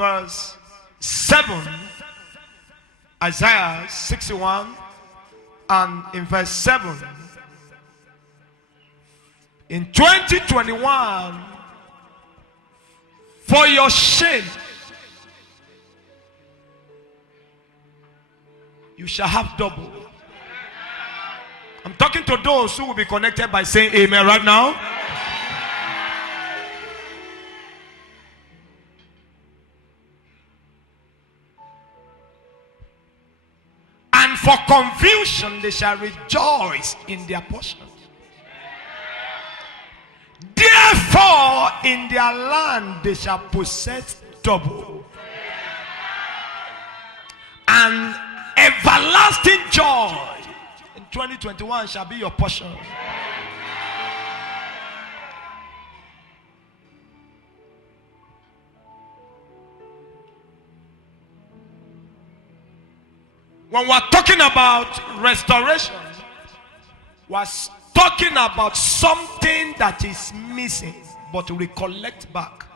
verse 7, Isaiah 61, and in verse 7, in 2021, for your shame, you shall have double. I'm talking to those who will be connected by saying amen right now. And for confusion they shall rejoice in their portion. Therefore in their land they shall possess double. And everlasting joy in 2021 shall be your portion. When we're talking about restoration, we're talking about something that is missing, but recollect back.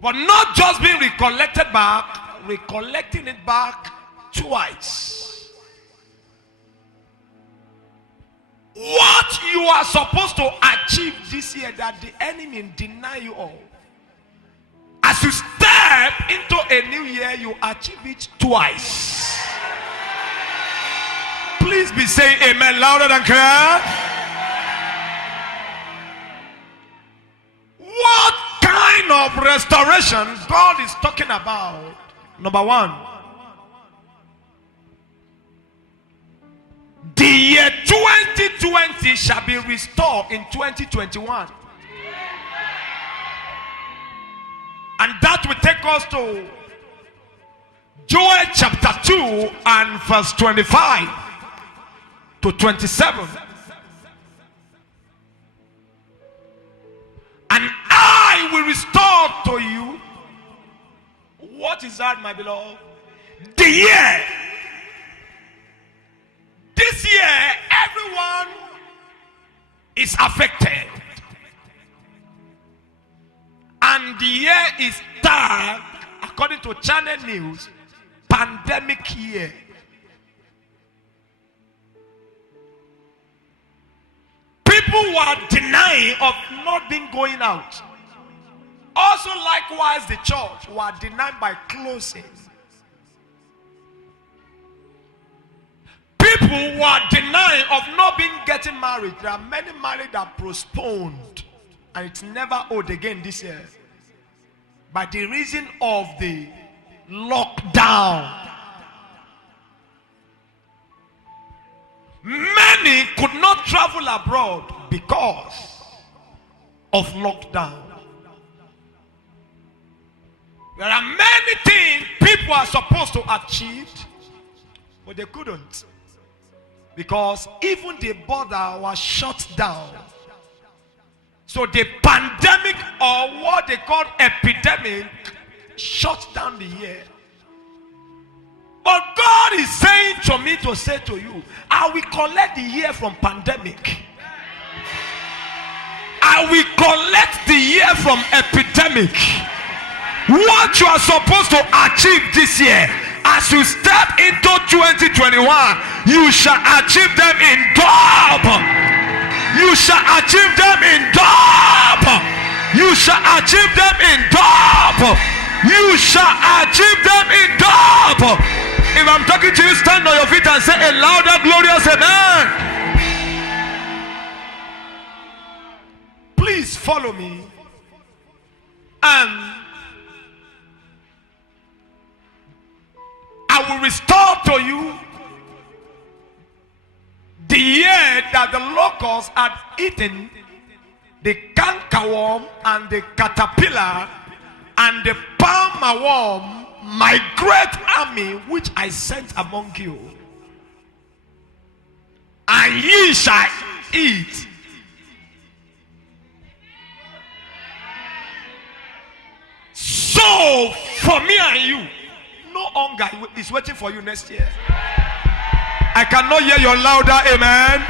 But not just being recollected back, recollecting it back twice. What you are supposed to achieve this year that the enemy deny you all. As you step into a new year, you achieve it twice. Please be saying amen louder than clear. What kind of restoration God is talking about? Number one, the year 2020 shall be restored in 2021. And that will take us to Joel chapter 2 and verse 25 to 27. And I will restore to you. What is that, my beloved? The year. This year, everyone is affected. And the year is tagged, according to Channel News, pandemic year. People were denying of not being going out. Also, likewise, the church were denied by closing. People were denying of not being getting married. There are many married that postponed, and it's never owed again this year. By the reason of the lockdown. Many could not travel abroad because of lockdown. There are many things people are supposed to achieve, but they couldn't. Because even the border was shut down. So the pandemic, or what they call epidemic, shut down the year. But God is saying to me to say to you, I will collect the year from pandemic. I will collect the year from epidemic. What you are supposed to achieve this year, as you step into 2021, you shall achieve them in double. You shall achieve them in double. You shall achieve them in double. You shall achieve them in double. If I'm talking to you, stand on your feet and say a louder, glorious amen. Please follow me. And I will restore to you the year that the locusts had eaten the cankerworm and the caterpillar and the palmer worm, my great army which I sent among you. And ye shall eat. So for me and you, no hunger is waiting for you next year. I cannot hear your louder amen.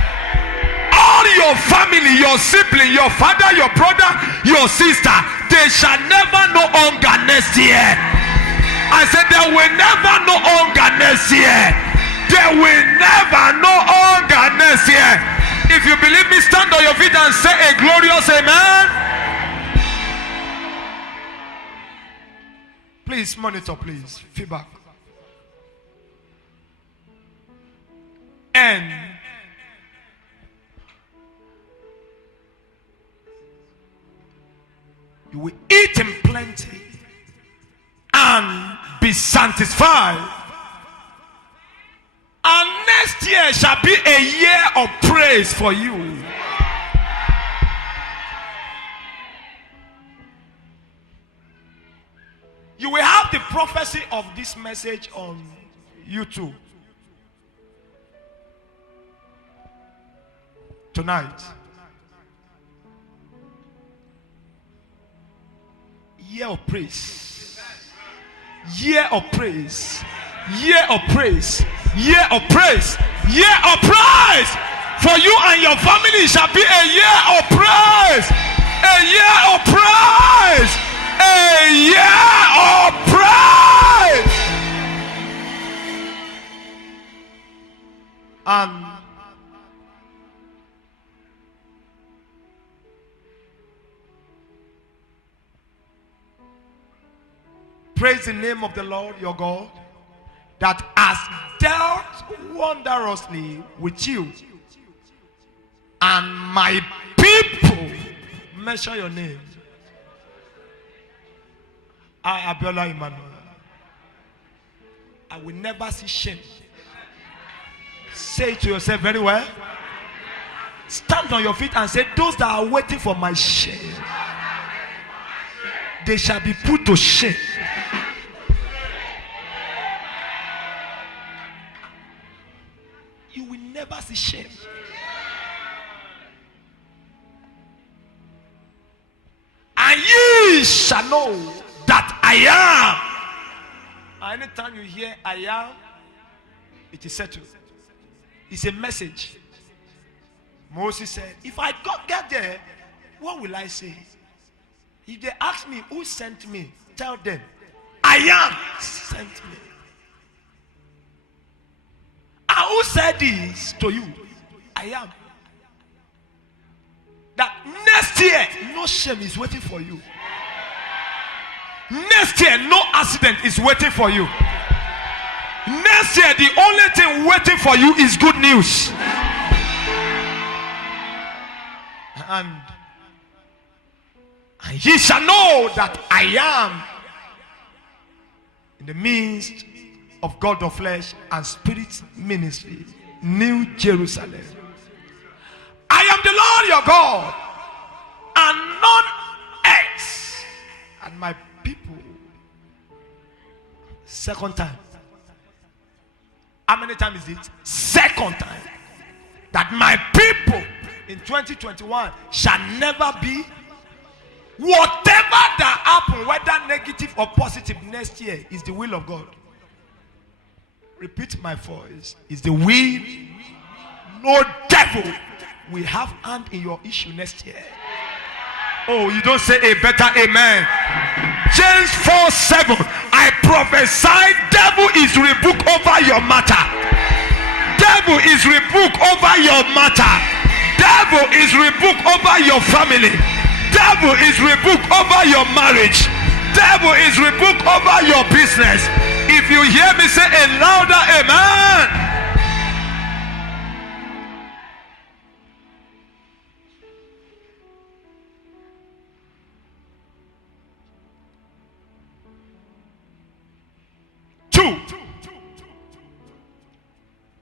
All your family, your sibling, your father, your brother, your sister, they they shall never know hunger next year. I said they will never know hunger next year. They will never know hunger next year. If you believe me, stand on your feet and say a glorious amen. Please monitor, please. Feedback. And you will eat in plenty and be satisfied. And next year shall be a year of praise for you. You will have the prophecy of this message on YouTube tonight. Year of praise. Year of praise. Year of praise. Year of praise. Year of praise. For you and your family shall be a year of praise. A year of praise. A year of praise. And praise the name of the Lord your God that has dealt wondrously with you. And my people, measure your name. I, Abiola Emmanuel, I will never see shame. Say it to yourself very well. Stand on your feet and say, those that are waiting for my shame, they shall be put to shame. You will never see shame. And ye shall know that I am. Anytime you hear I am, it is settled. It's a message. Moses said, if I get there, what will I say? If they ask me who sent me, tell them, I am sent me. And who said this to you? I am. That next year, no shame is waiting for you. Next year, no accident is waiting for you. Next year, the only thing waiting for you is good news. And ye shall know that I am in the midst of God of flesh and spirit ministry, New Jerusalem. I am the Lord your God, and none else. And my people. Second time. How many times is it? Second time. That my people in 2021 shall never be. Whatever that happen, whether negative or positive, next year is the will of God. Repeat my voice. Is the will. No devil will have hand in your issue next year. Oh, you don't say a better amen. James 4:7. I prophesy, devil is rebuked over your matter. Devil is rebuked over your matter. Devil is rebuked over your family. Devil is rebuked over your marriage. Devil is rebuked over your business. If you hear me say a louder amen.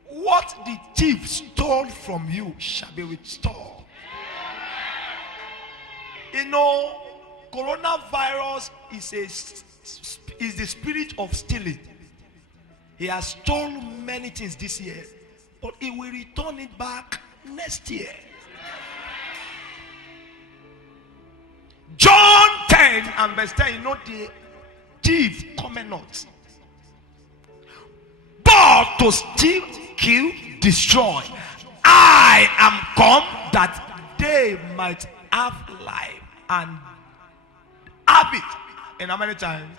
What the thief stole from you shall be restored. You know, coronavirus is the spirit of stealing. He has stolen many things this year, but he will return it back next year. John 10 and verse 10, you know, the thief cometh not, but to steal, kill, destroy. I am come that they might have life and have it. And how many times?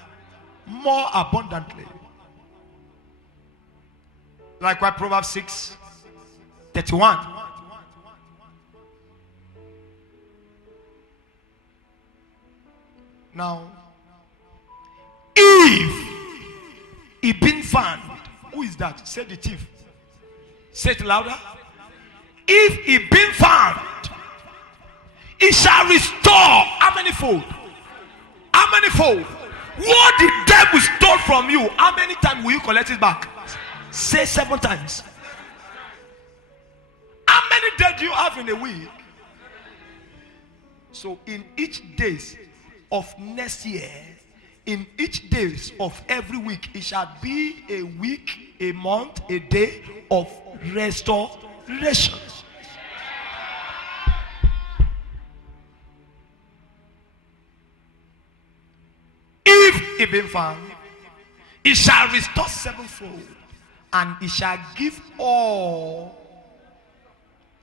More abundantly. Like what Proverbs 6:31. Now, if he been found, who is that? Say the thief. Say it louder. If he been found, he shall restore. How many fold? How many fold? What the devil stole from you, how many times will you collect it back? Say 7 times. How many days do you have in a week? So in each days of next year, in each days of every week, it shall be a week, a month, a day of restoration. If it be found, it shall restore sevenfold, and it shall give all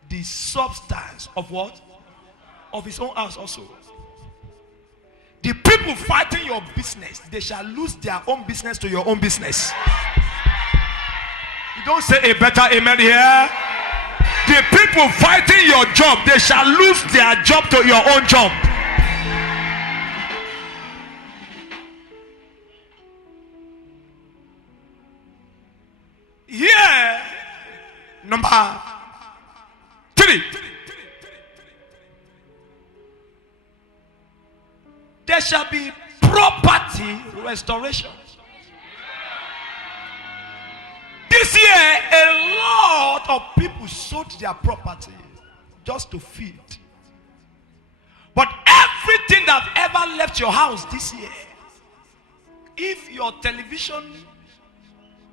the substance of what? Of his own house also. The people fighting your business, they shall lose their own business to your own business. You don't say a better amen here. The people fighting your job, they shall lose their job to your own job. Here, number 3. There shall be property restoration. This year, a lot of people sold their property just to feed. But everything that ever left your house this year, if your television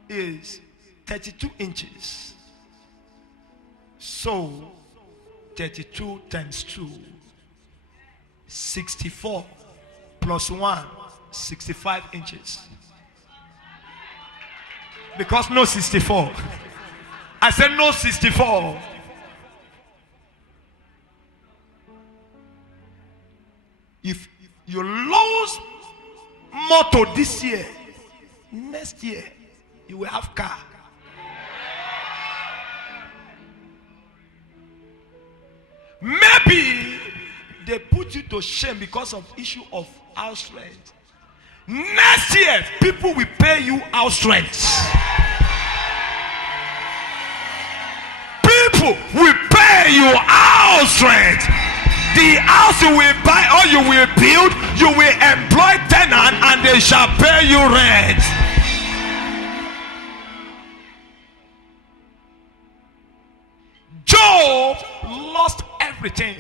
is 32 inches, so 32 times 2, 64 plus 1, 65 inches. Because no 64. I said no 64. If you lose motor this year, next year you will have car. Maybe they put you to shame because of issue of house rent. Next year, people will pay you house rent. People will pay you house rent. The house you will buy or you will build, you will employ tenant and they shall pay you rent. Job lost everything.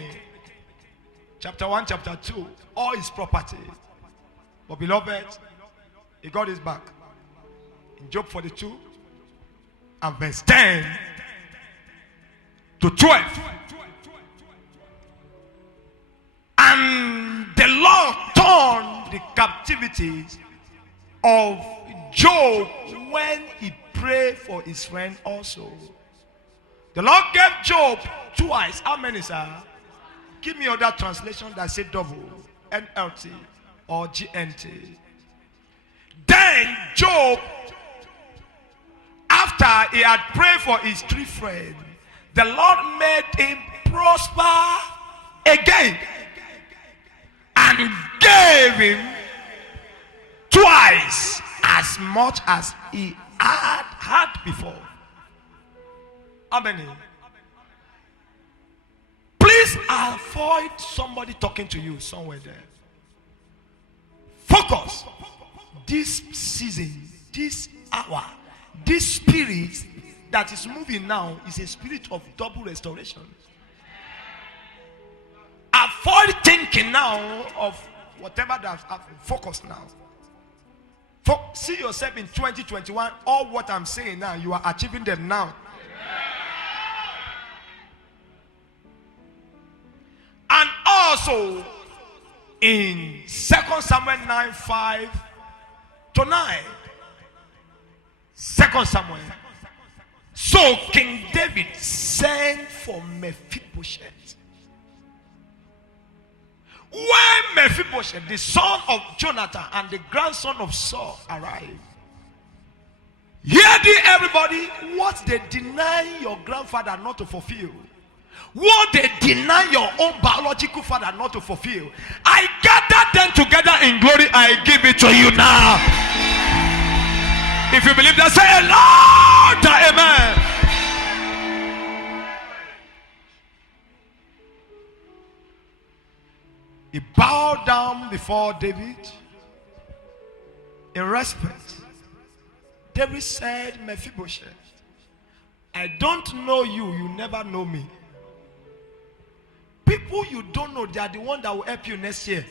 Chapter 1, chapter 2, all his property. But beloved, he got his back. In Job 42 and verse 10 to 12. And the Lord turned the captivities of Job when he prayed for his friend also. The Lord gave Job 2 eyes. How many, sir? Give me other translation that say double, NLT or GNT. Then Job, after he had prayed for his 3 friends, the Lord made him prosper again and gave him twice as much as he had before. How many? Please avoid somebody talking to you somewhere there. Focus. This season, this hour, this spirit that is moving now is a spirit of double restoration. Avoid thinking now of whatever that's happened. Focus now. See yourself in 2021. All what I'm saying now, you are achieving them now. And also in 2 Samuel 9:5 to 9. 2 Samuel. So King David sent for Mephibosheth, When Mephibosheth, the son of Jonathan and the grandson of Saul, arrived, hear thee, everybody, what they deny your grandfather not to fulfill, what they deny your own biological father not to fulfill, I gather them together in glory. I give it to you now. If you believe that, say a loud amen. He bowed down before David in respect. David said, Mephibosheth, I don't know you, you never know me. People you don't know, they are the one that will help you next year.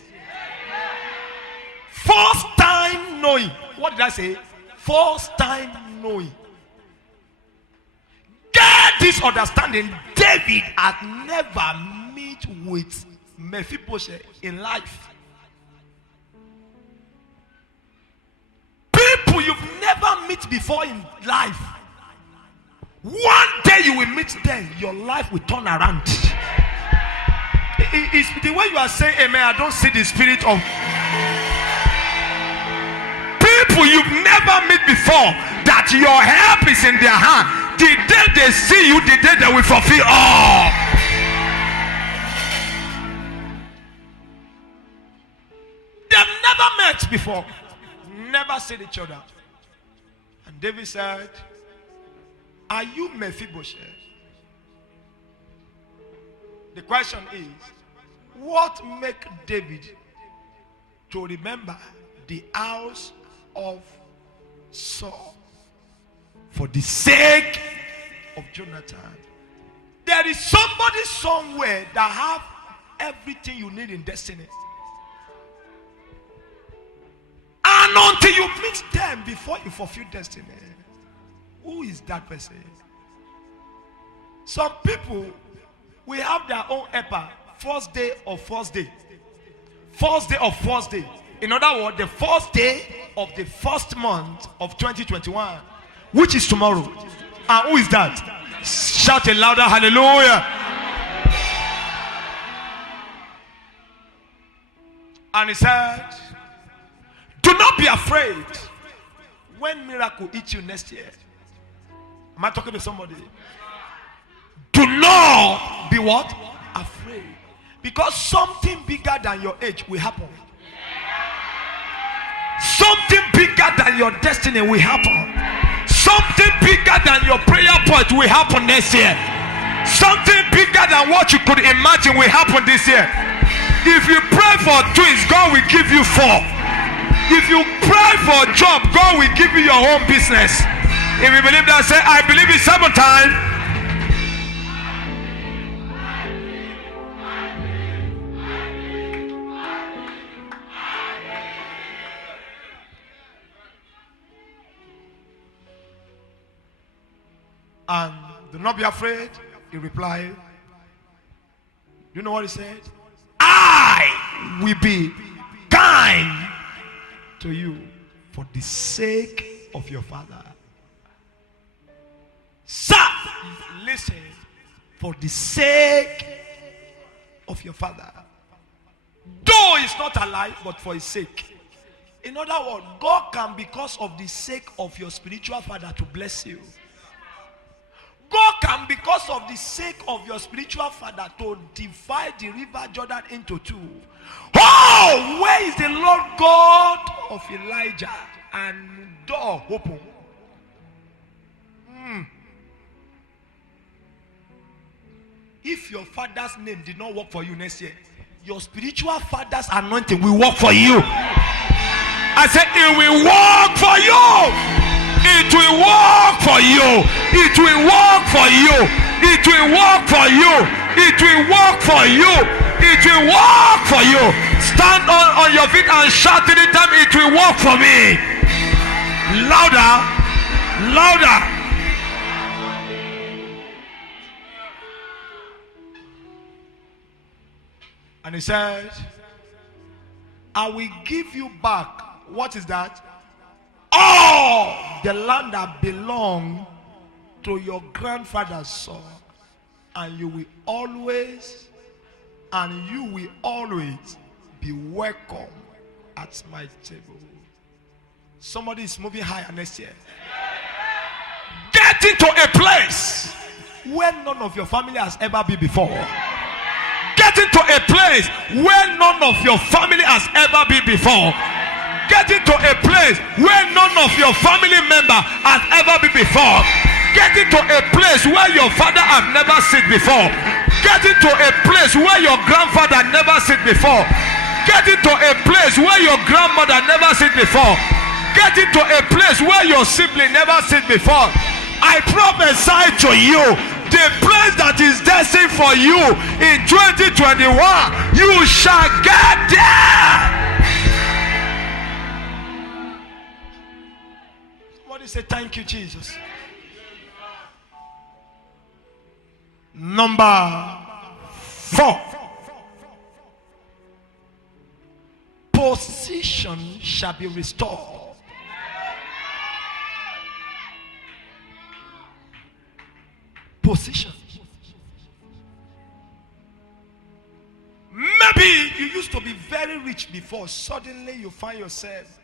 First time knowing. What did I say? First time knowing. Get this understanding. David had never met with Mephibosheth in life. People you've never met before in life. One day you will meet them, your life will turn around. It's the way you are saying amen. I don't see the spirit of people you've never met before, that your help is in their hand. The day they see you, the day they will fulfill all. They've never met before, never seen each other. And David said, are you Mephibosheth? The question is, what make David to remember the house of Saul for the sake of Jonathan? There is somebody somewhere that have everything you need in destiny. And until you meet them before you fulfill destiny, who is that person? Some people, we have their own helper. First day of first day. First day of first day. In other words, the first day of the first month of 2021, which is tomorrow. And who is that? Shout a louder hallelujah. And he said, do not be afraid when miracle hits you next year. Am I talking to somebody? Do not be what? Afraid. Because something bigger than your age will happen. Something bigger than your destiny will happen. Something bigger than your prayer point will happen next year. Something bigger than what you could imagine will happen this year. If you pray for twins, God will give you 4. If you pray for a job, God will give you your own business. If you believe that, say, I believe it 7 times. And do not be afraid. He replied. You know what he said? I will be kind to you for the sake of your father. Sir, listen. For the sake of your father. Though he's not alive, but for his sake. In other words, God can, because of the sake of your spiritual father, to bless you. God can, because of the sake of your spiritual father, to divide the river Jordan into 2. Oh, where is the Lord God of Elijah? And door open. If your father's name did not work for you next year, your spiritual father's anointing will work for you. I said it will work for you. It will work for you. It will work for you. It will work for you. It will work for you. It will work for you. Stand on your feet and shout anytime, it will work for me. Louder. Louder. And he said, I will give you back. What is that? All the land that belonged to your grandfather's son. And you will always be welcome at my table. Somebody is moving higher next year. Get into a place where none of your family has ever been before. Get into a place where none of your family has ever been before. Get into a place where none of your family member has ever been before. Get into a place where your father has never seen before. Get into a place where your grandfather never seen before. Get into a place where your grandmother never seen before. Get into a place where your sibling never seen before. I prophesy to you, the place that is destined for you in 2021, you shall get there. Somebody say thank you, Jesus. Number 4. Position shall be restored. Position. Maybe you used to be very rich before. Suddenly you find yourself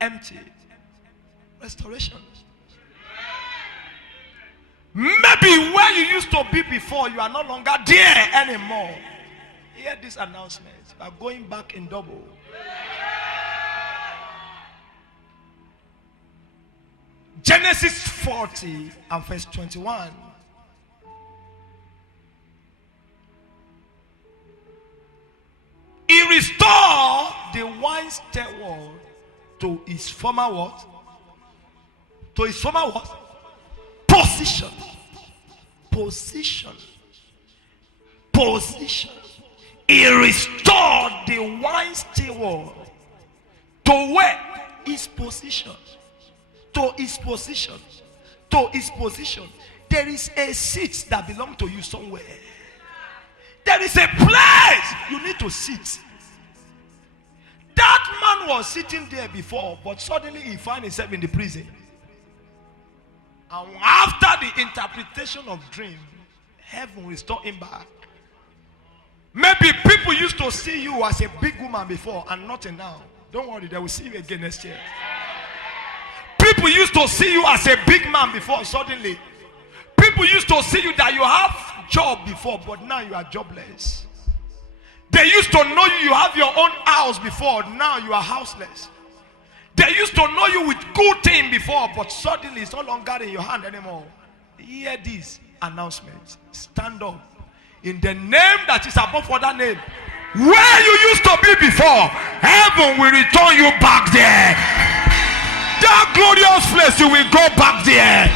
empty. Restoration. Maybe where you used to be before, you are no longer there anymore. Hear this announcement. You are going back in double. Genesis 40 and verse 21. He restored the wine steward to his former what? To his former what? Position. Position. Position. He restored the wine steward to where? His position. To his position. To his position. There is a seat that belongs to you somewhere. There is a place you need to sit. That man was sitting there before, but suddenly he found himself in the prison. And after the interpretation of dream, heaven restored him back. Maybe people used to see you as a big woman before and not now. Don't worry, they will see you again next year. People used to see you as a big man before. Suddenly, people used to see you that you have job before, but now you are jobless. They used to know you have your own house before, now you are houseless. They used to know you with good thing before, but suddenly it's no longer in your hand anymore. Hear this announcement. Stand up in the name that is above other name. Where you used to be before, heaven will return you back there. That glorious place, you will go back there.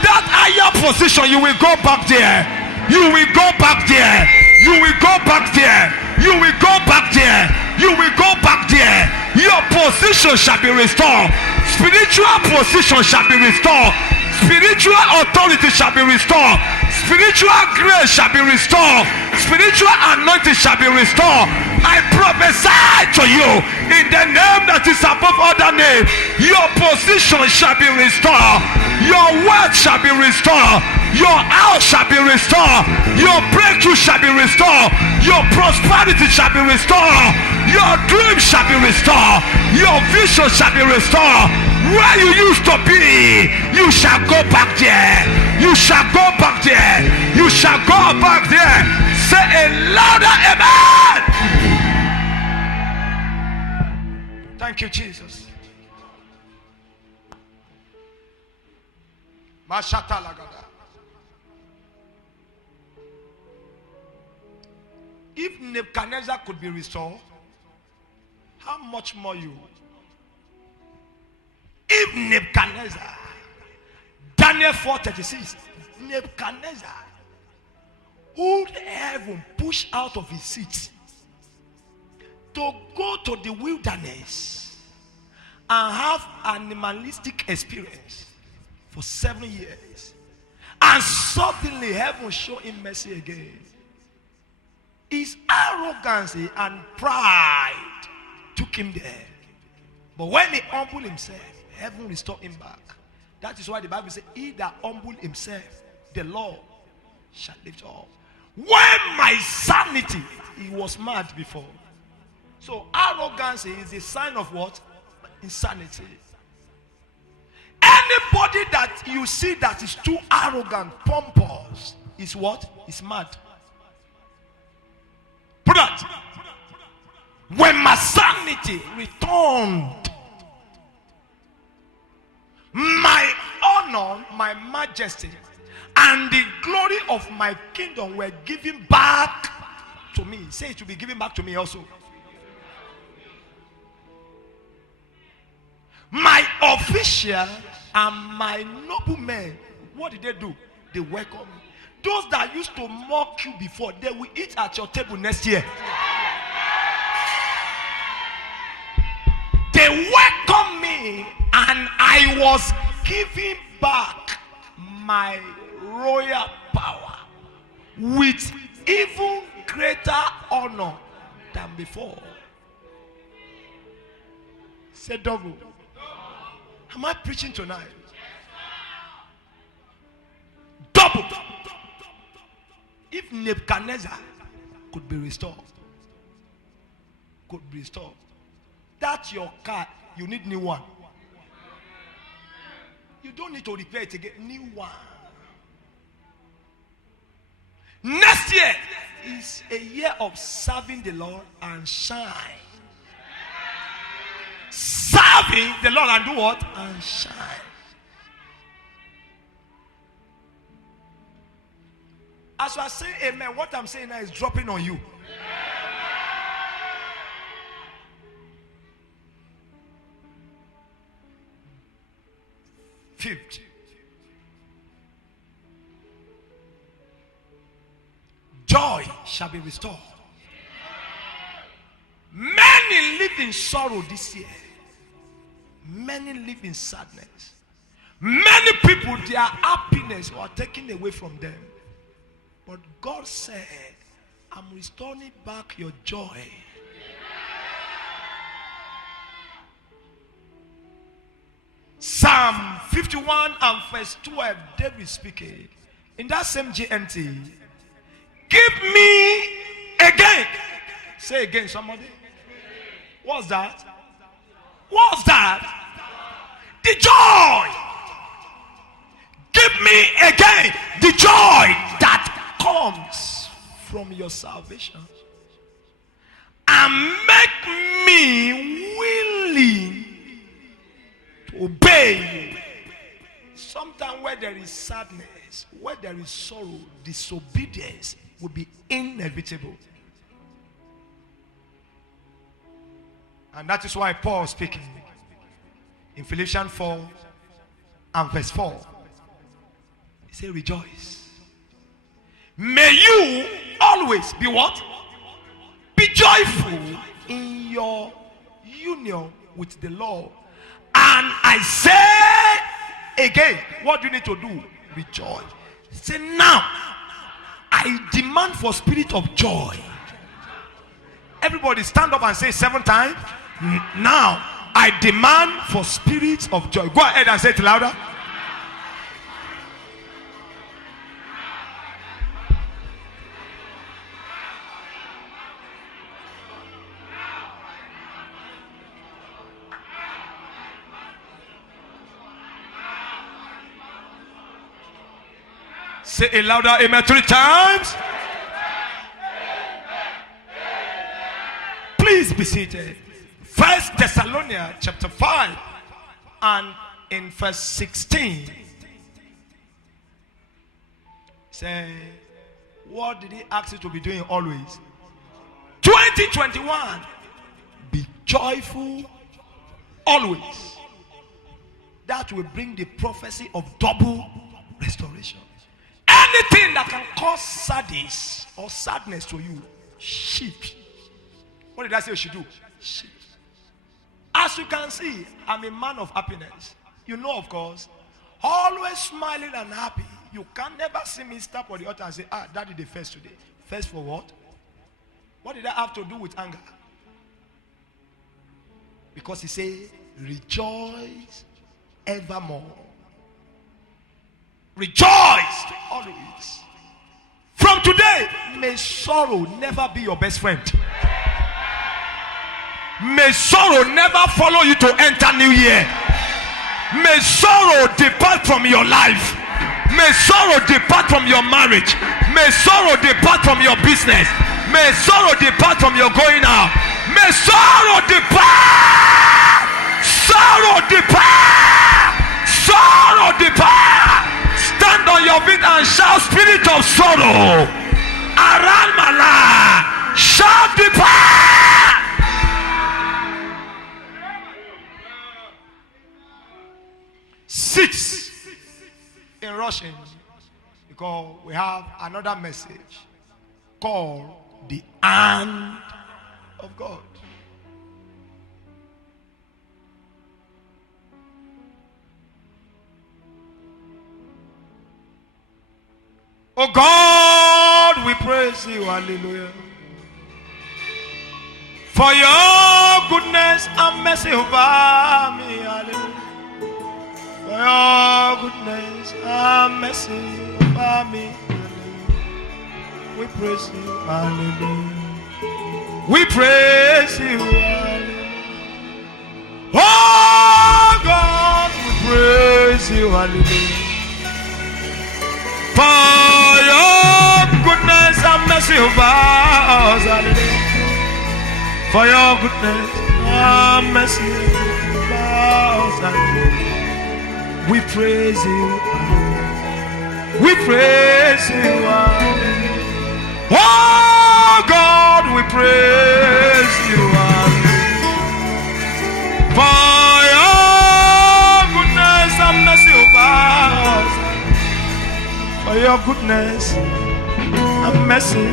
That higher position, you will go back there. You will go back there. You will go back there. You will go back there. You will go back there. Your position shall be restored. Spiritual position shall be restored. Spiritual authority shall be restored. Spiritual grace shall be restored. Spiritual anointing shall be restored. I prophesy to you in the name that is above other name. Your position shall be restored. Your wealth shall be restored. Your house shall be restored. Your breakthrough shall be restored. Your prosperity shall be restored. Your dream shall be restored. Your vision shall be restored. Where you used to be, you shall go back there. You shall go back there. You shall go back there. Say a louder amen. Thank you, Jesus. Mashata lagada. If Nebuchadnezzar could be restored, how much more you? If Nebuchadnezzar, Daniel 4:36, Nebuchadnezzar, who heaven pushed out of his seat to go to the wilderness and have animalistic experience for 7 years, and suddenly heaven showed him mercy again. His arrogancy and pride took him there. But when he humbled himself, heaven restored him back. That is why the Bible says, he that humbled himself, the Lord shall lift up. When my sanity, he was mad before. So arrogance is a sign of what? Insanity. Anybody that you see that is too arrogant, pompous, is what? Is mad. Put that. When my sanity returned, my honor, my majesty, and the glory of my kingdom were given back to me. Say it will be given back to me also. My official and my noblemen, what did they do? They welcome me. Those that used to mock you before, they will eat at your table next year. They welcomed me, and I was giving back my royal power with even greater honor than before. Say double. Am I preaching tonight? Double. If Nebuchadnezzar could be restored, that's your car, you need new one. You don't need to repair it again. New one. Next year is a year of serving the Lord and shine. Serving the Lord and do what? And shine. As I say amen, what I'm saying now is dropping on you. Fifth, joy shall be restored. Many live in sorrow this year. Many live in sadness. Many people, their happiness was taken away from them. But God said, I'm restoring back your joy. Psalm 51 and verse 12, David speaking. In that same GNT, give me again. Say again, somebody. What's that? What's that? The joy. Give me again the joy that comes from your salvation. And make me willing to obey you. Sometimes where there is sadness, where there is sorrow, disobedience will be inevitable. And that is why Paul speaking in Philippians 4 and verse 4. He said, rejoice. May you always be what? Be joyful in your union with the Lord. And I say again, what do you need to do? Rejoice. Say now, I demand for spirit of joy. Everybody stand up and say 7 times. Now, I demand for spirit of joy. Go ahead and say it louder. Say it louder, amen, 3 times. Please be seated. 1 Thessalonians chapter 5 and in verse 16. Say, what did he ask you to be doing always? 2021. Be joyful always. That will bring the prophecy of double restoration. Anything that can cause sadness to you, shift. What did I say you should do? Shift. As you can see, I'm a man of happiness. You know, of course, always smiling and happy. You can never see me stop on the altar and say, that is the first today. First for what? What did that have to do with anger? Because he said, rejoice evermore. Rejoice always. From From today, may sorrow never be your best friend. May sorrow never follow you to enter new year. May sorrow depart from your life. May sorrow depart from your marriage. May sorrow depart from your business. May sorrow depart from your going out. May sorrow depart. Sorrow depart. Sorrow depart. Stand on your feet and shout, spirit of sorrow around my life, shout depart. Six in Russian, because we have another message called the hand of God. Oh God, we praise you, hallelujah, for your goodness and mercy over me, hallelujah. For your goodness and mercy over me, hallelujah. We praise you, hallelujah. We praise you, hallelujah. Oh God, we praise you, hallelujah. For your goodness and mercy over us, hallelujah. For your goodness and mercy over us, hallelujah. We praise you, we praise you, oh God, we praise you, for your goodness and mercy over us, for your goodness and mercy,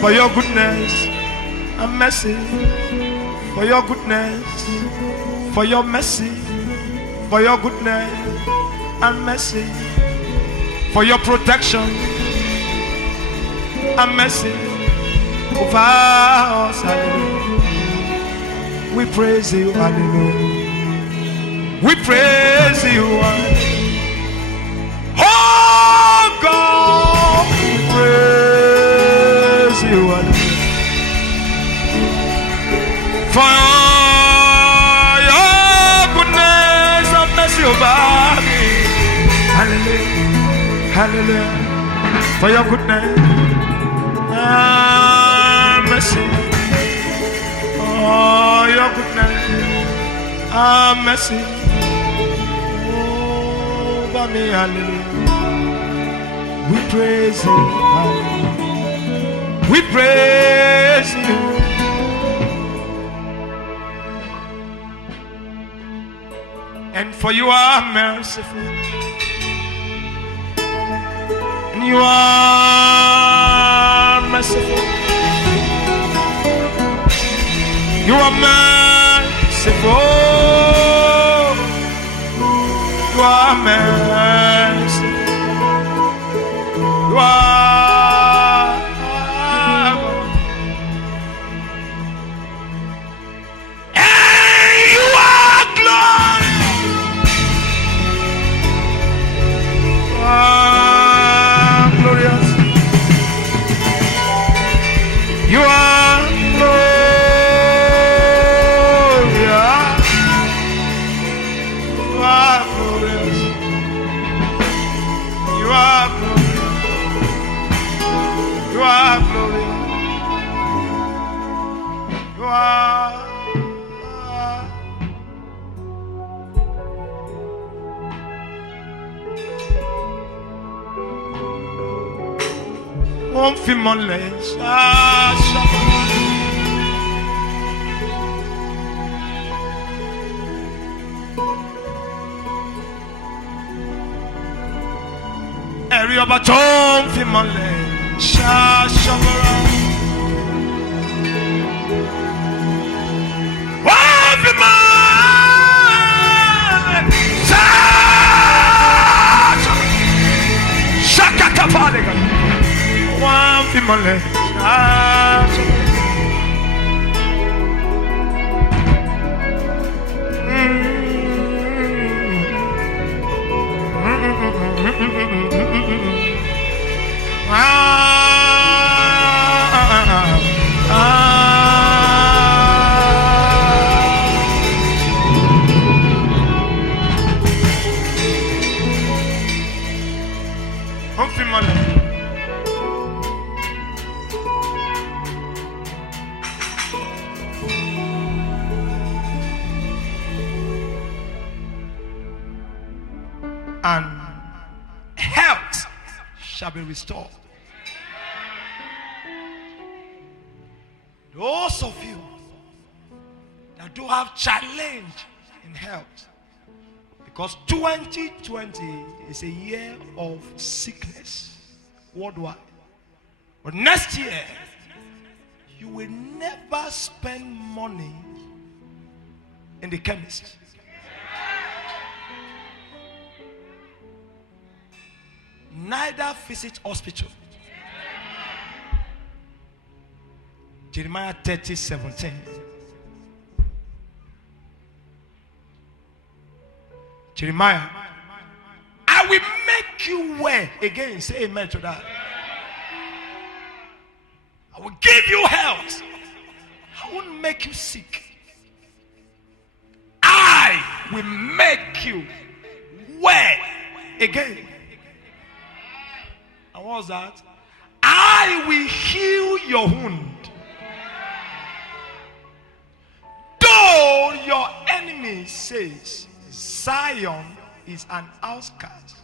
for your goodness and mercy, for your goodness, for your mercy, for your goodness and mercy, for your protection and mercy over us, hallelujah. We praise you, hallelujah. We praise you, hallelujah. Oh God, we praise you, hallelujah. For over me, hallelujah, hallelujah, for your goodness and mercy, oh your goodness and mercy over me, hallelujah. We praise you, hallelujah. We praise you. And for you are merciful, and you are merciful, you are merciful, you are merciful, you are and you are glorious. Glorious, you are glorious, you are glorious, you are glorious, you are glorious, you are. Won't feel more less. Every other tone feel more less. Won't feel more less. Shakatapaliga. One female, and health shall be restored. Those of you that do have challenge in health, because 2020 is a year of sickness worldwide. But next year, you will never spend money in the chemist. Neither visit hospital. Jeremiah 30:17. Jeremiah, I will make you well. Again, say amen to that. I will give you health. I won't make you sick. I will make you well. Again. And what was that? I will heal your wound. Though your enemy says Zion is an outcast,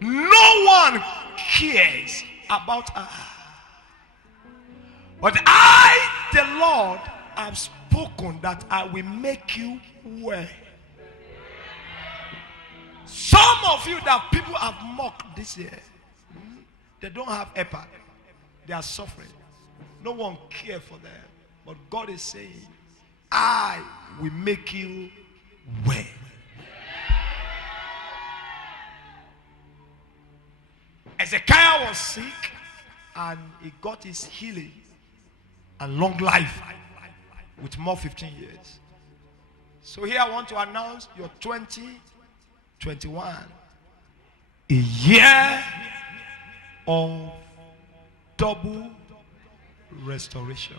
no one cares about her. But I, the Lord, have spoken that I will make you well. Some of you that people have mocked this year, they don't have EPA. They are suffering. No one cares for them. But God is saying, I will make you well. Ezekiel was sick and he got his healing and long life with more 15 years. So here I want to announce your 2021, a year of double restoration.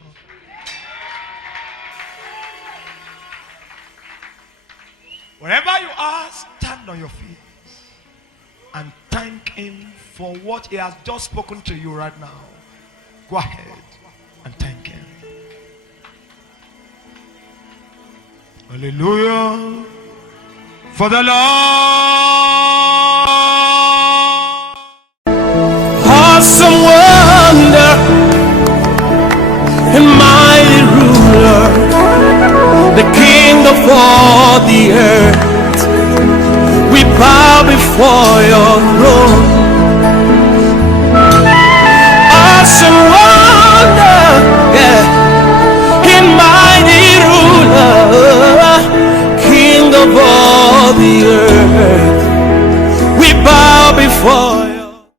Wherever you are, stand on your feet and thank him for what he has just spoken to you right now. Go ahead and thank him. Hallelujah. For the Lord. Awesome wonder and mighty ruler, the King of all the earth, we bow before your throne. Awesome